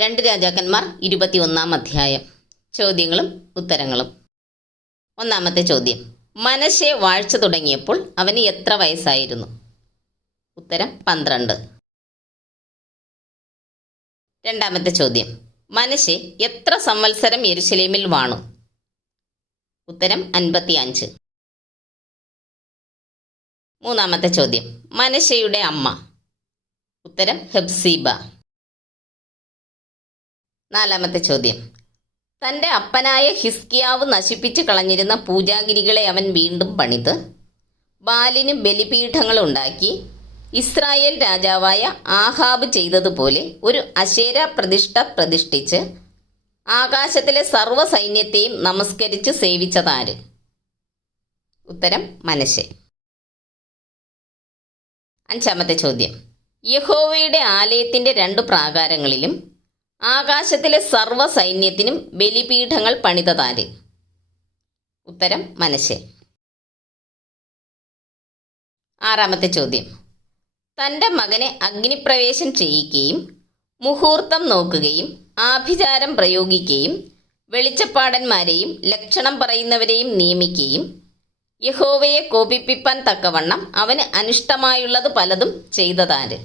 രണ്ട് രാജാക്കന്മാർ ഇരുപത്തിയൊന്നാം അധ്യായം. ചോദ്യങ്ങളും ഉത്തരങ്ങളും. ഒന്നാമത്തെ ചോദ്യം. മനശെ വാഴ്ച തുടങ്ങിയപ്പോൾ അവന് എത്ര വയസ്സായിരുന്നു? ഉത്തരം പന്ത്രണ്ട്. രണ്ടാമത്തെ ചോദ്യം. മനശെ എത്ര സംവത്സരം യെരുശലേമിൽ വാണു? ഉത്തരം അൻപത്തി അഞ്ച് മൂന്നാമത്തെ ചോദ്യം. മനശയുടെ അമ്മ. ഉത്തരം ഹെബ്സീബ. നാലാമത്തെ ചോദ്യം. തന്റെ അപ്പനായ ഹിസ്കിയാവ് നശിപ്പിച്ചു കളഞ്ഞിരുന്ന പൂജാഗിരികളെ അവൻ വീണ്ടും പണിത്. ബാലിന് ബലിപീഠങ്ങൾ ഉണ്ടാക്കി ഇസ്രായേൽ രാജാവായ ആഹാബ് ചെയ്തതുപോലെ ഒരു അശേര പ്രതിഷ്ഠ പ്രതിഷ്ഠിച്ച് ആകാശത്തിലെ സർവ സൈന്യത്തെയും നമസ്കരിച്ച് സേവിച്ചതാര്? ഉത്തരം മനശ്ശെ. അഞ്ചാമത്തെ ചോദ്യം. യഹോവയുടെ ആലയത്തിന്റെ രണ്ട് പ്രാകാരങ്ങളിലും ആകാശത്തിലെ സർവ സൈന്യത്തിനും ബലിപീഠങ്ങൾ പണിതതാര്? ഉത്തരം മനശ്ശെ. ആറാമത്തെ ചോദ്യം. തന്റെ മകനെ അഗ്നിപ്രവേശം ചെയ്യിക്കുകയും മുഹൂർത്തം നോക്കുകയും ആഭിചാരം പ്രയോഗിക്കുകയും വെളിച്ചപ്പാടന്മാരെയും ലക്ഷണം പറയുന്നവരെയും നിയമിക്കുകയും യഹോവയെ കോപിപ്പിപ്പാൻ തക്കവണ്ണം അവന് അനിഷ്ടമായുള്ളത് പലതും ചെയ്തതാര്?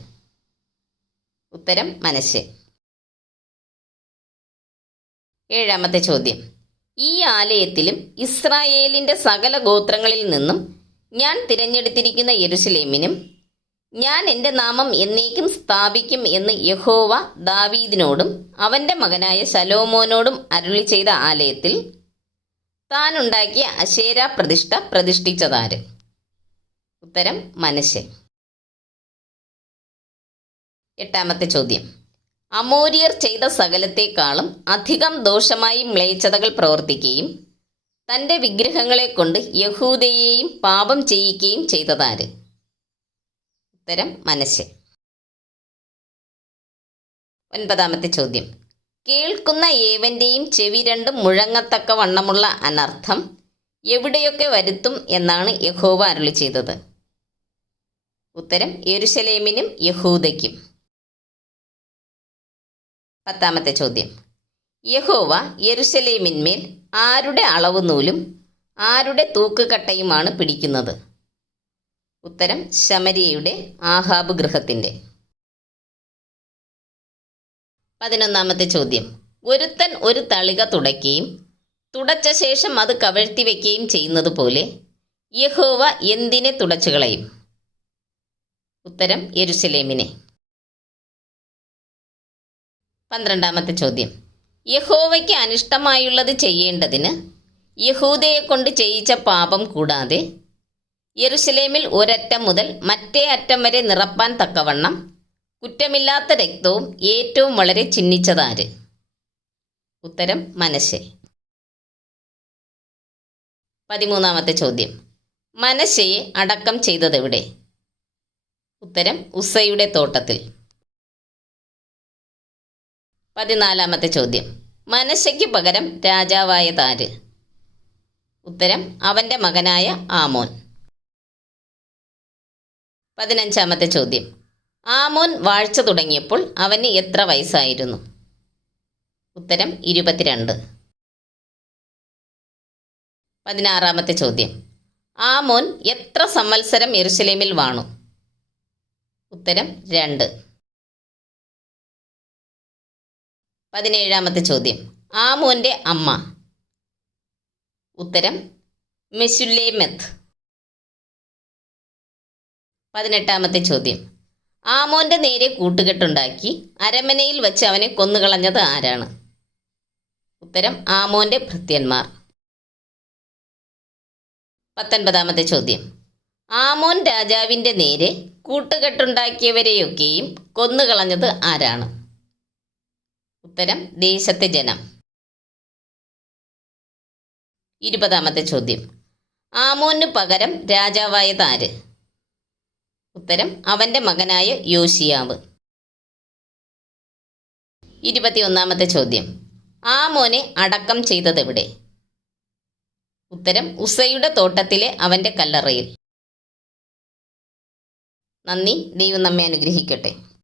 ഉത്തരം മനശ്ശെ. ഏഴാമത്തെ ചോദ്യം. ഈ ആലയത്തിലും ഇസ്രായേലിന്റെ സകല ഗോത്രങ്ങളിൽ നിന്നും ഞാൻ തിരഞ്ഞെടുത്തിരിക്കുന്ന യെരുശലേമിനും ഞാൻ എന്റെ നാമം എന്നേക്കും സ്ഥാപിക്കും എന്ന് യഹോവ ദാവീദിനോടും അവന്റെ മകനായ ശലോമോനോടും അരുളി ചെയ്ത ആലയത്തിൽ താനുണ്ടാക്കിയ അശേര പ്രതിഷ്ഠ പ്രതിഷ്ഠിച്ചതാര്? ഉത്തരം മനശ്ശെ. എട്ടാമത്തെ ചോദ്യം. അമോരിയർ ചെയ്ത സകലത്തെക്കാളും അധികം ദോഷമായി മ്ലേച്ഛതകൾ പ്രവർത്തിക്കുകയും തന്റെ വിഗ്രഹങ്ങളെ കൊണ്ട് യഹൂദയെയും പാപം ചെയ്യിക്കുകയും ചെയ്തതാര്? ഉത്തരം മനസ്സ് ഒൻപതാമത്തെ ചോദ്യം. കേൾക്കുന്ന ഏവന്റെയും ചെവി രണ്ടും മുഴങ്ങത്തക്ക വണ്ണമുള്ള അനർത്ഥം എവിടെയൊക്കെ വരുത്തും എന്നാണ് യഹോവ അരുളി ചെയ്തത്. ഉത്തരം യെരുശലേമിനും യഹൂദയ്ക്കും. പത്താമത്തെ ചോദ്യം. യഹോവ യെരുശലേമിന്മേൽ ആരുടെ അളവ് നൂലും ആരുടെ തൂക്കുകട്ടയുമാണ് പിടിക്കുന്നത്? ഉത്തരം ശമരിയയുടെ ആഹാബ് ഗൃഹത്തിന്റെ. പതിനൊന്നാമത്തെ ചോദ്യം. ഒരുത്തൻ ഒരു തളിക തുടയ്ക്കുകയും തുടച്ച ശേഷം അത് കവഴ്ത്തി വയ്ക്കുകയും ചെയ്യുന്നത് പോലെ യഹോവ എന്തിനെ തുടച്ചുകളയും ഉത്തരം യെരുശലേമിനെ. പന്ത്രണ്ടാമത്തെ ചോദ്യം. യഹോവയ്ക്ക് അനിഷ്ടമായുള്ളത് ചെയ്യേണ്ടതിന് യഹൂദയെ കൊണ്ട് ചെയ്യിച്ച പാപം കൂടാതെ യെരുശലേമിൽ ഒരറ്റം മുതൽ മറ്റേ അറ്റം വരെ നിറപ്പാൻ തക്കവണ്ണം കുറ്റമില്ലാത്ത രക്തവും ഏറ്റവും വളരെ ചിഹ്നിച്ചതാര് ഉത്തരം മനശ്ശെ. പതിമൂന്നാമത്തെ ചോദ്യം. മനശ്ശയെ അടക്കം ചെയ്തതെവിടെ? ഉത്തരം ഉസയുടെ തോട്ടത്തിൽ. പതിനാലാമത്തെ ചോദ്യം. മനശയ്ക്ക് പകരം രാജാവായ രാജാവായതാര് ഉത്തരം അവന്റെ മകനായ ആമോൻ. പതിനഞ്ചാമത്തെ ചോദ്യം. ആമോൻ വാഴ്ച തുടങ്ങിയപ്പോൾ അവന് എത്ര വയസ്സായിരുന്നു? ഉത്തരം ഇരുപത്തിരണ്ട്. പതിനാറാമത്തെ ചോദ്യം. ആമോൻ എത്ര സംവത്സരം എരുസലേമിൽ വാണു? ഉത്തരം രണ്ട്. പതിനേഴാമത്തെ ചോദ്യം. ആമോന്റെ അമ്മ. ഉത്തരം മെസുല്ലേമെത്ത് പതിനെട്ടാമത്തെ ചോദ്യം. ആമോന്റെ നേരെ കൂട്ടുകെട്ടുണ്ടാക്കി അരമനയിൽ വച്ച് അവനെ കൊന്നുകളഞ്ഞത് ആരാണ്? ഉത്തരം ആമോന്റെ ഭൃത്യന്മാർ. പത്തൊൻപതാമത്തെ ചോദ്യം. ആമോൻ രാജാവിന്റെ നേരെ കൂട്ടുകെട്ടുണ്ടാക്കിയവരെയൊക്കെയും കൊന്നുകളഞ്ഞത് ആരാണ്? ഉത്തരം ദേശത്തെ ജനം. ഇരുപതാമത്തെ ചോദ്യം. ആമോന് പകരം രാജാവായത് ആര്? ഉത്തരം അവന്റെ മകനായ യോശിയാവ്. ഇരുപത്തിയൊന്നാമത്തെ ചോദ്യം. ആമോനെ അടക്കം ചെയ്തതെവിടെ ഉത്തരം ഉസയുടെ തോട്ടത്തിലെ അവന്റെ കല്ലറയിൽ. നന്ദി ദൈവം നമ്മെ അനുഗ്രഹിക്കട്ടെ.